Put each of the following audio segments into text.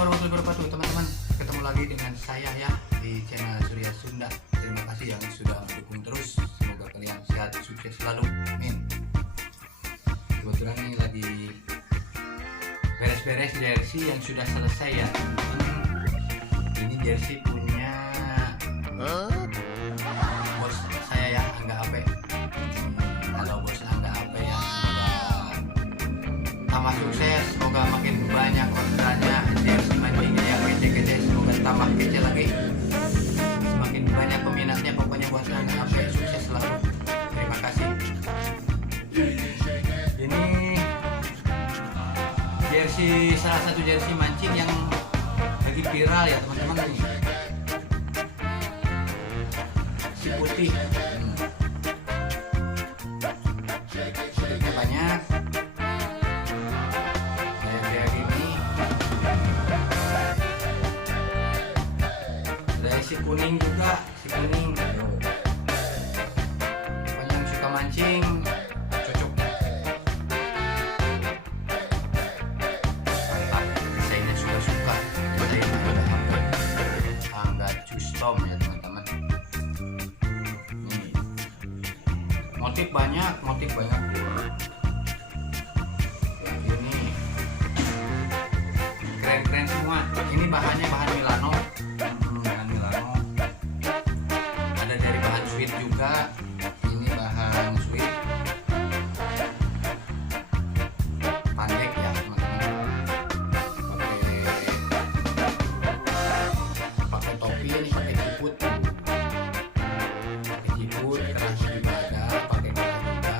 warahmatullahi wabarakatuh, teman-teman. Ketemu lagi dengan saya ya di channel Surya Sunda. Terima kasih yang sudah mendukung terus. Semoga kalian sehat, sukses selalu. Amin. Kebetulan ini lagi beres-beres jersey yang sudah selesai ya. Ini jersey punya bos saya ya, Angga Ape. Halo bos Angga Ape ya. Tambah sukses, semoga makin banyak orderannya. Jersey mancingnya yang gede-gede, semoga tambah kecil lagi. Semakin banyak peminatnya, pokoknya buat Angga Ape sukses selalu. Terima kasih. Ini jersey, salah satu jersey mancing yang lagi viral ya teman-teman nih. Si putih. Putihnya banyak. Kayak gini. Ada si kuning juga, si kuning. Pokoknya yang suka mancing cocok. Saya suka Angga custom ya teman-teman. Nih. Motif banyak. Ini keren-keren semua. Ini bahannya bahan Milano. Bahan Milano. Ada dari bahan sweet juga. Ini bahan sweet. Pandek ya teman-teman. Pakai topi, ini pakai jiput. Pakai jiput, kerah juga ada, pakai kerah juga.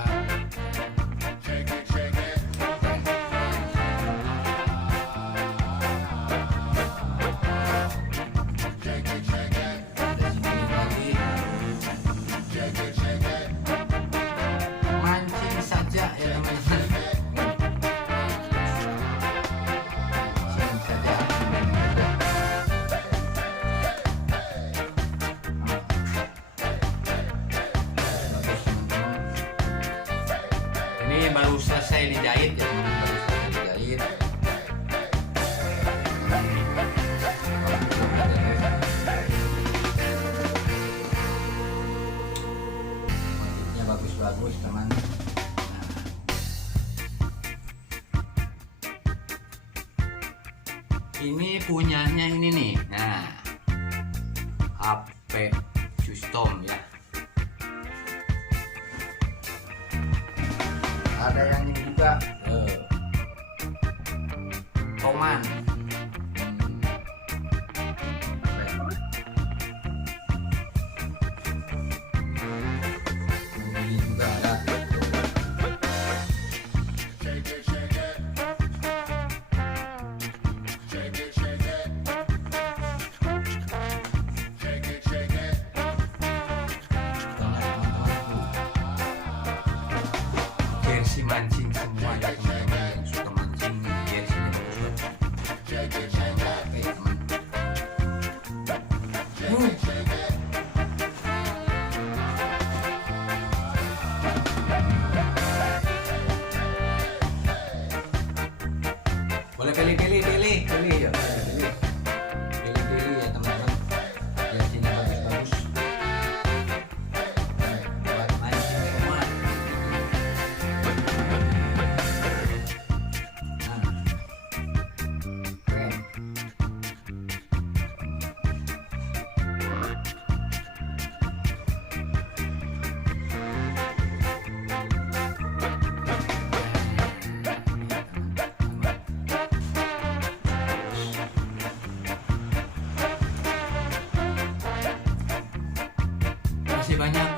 Ada sini lagi. Mancing saja ya teman-teman. Mancing saja. Ini baru selesai dijahit ya teman-teman, baru selesai dijahit. Motifnya bagus-bagus teman. Ini punyanya ini nih. Nah, HP custom ya. Ada yang ini juga, Toman. Ini juga ada. Jersey mancing semua ya teman-teman, yang suka mancing jerseynya bagus banget. Saya nggak pakai teman. Boleh pilih ya, pilih ya teman-teman. Jerseynya bagus-bagus. Buat mancing semua. Keren. Masih banyak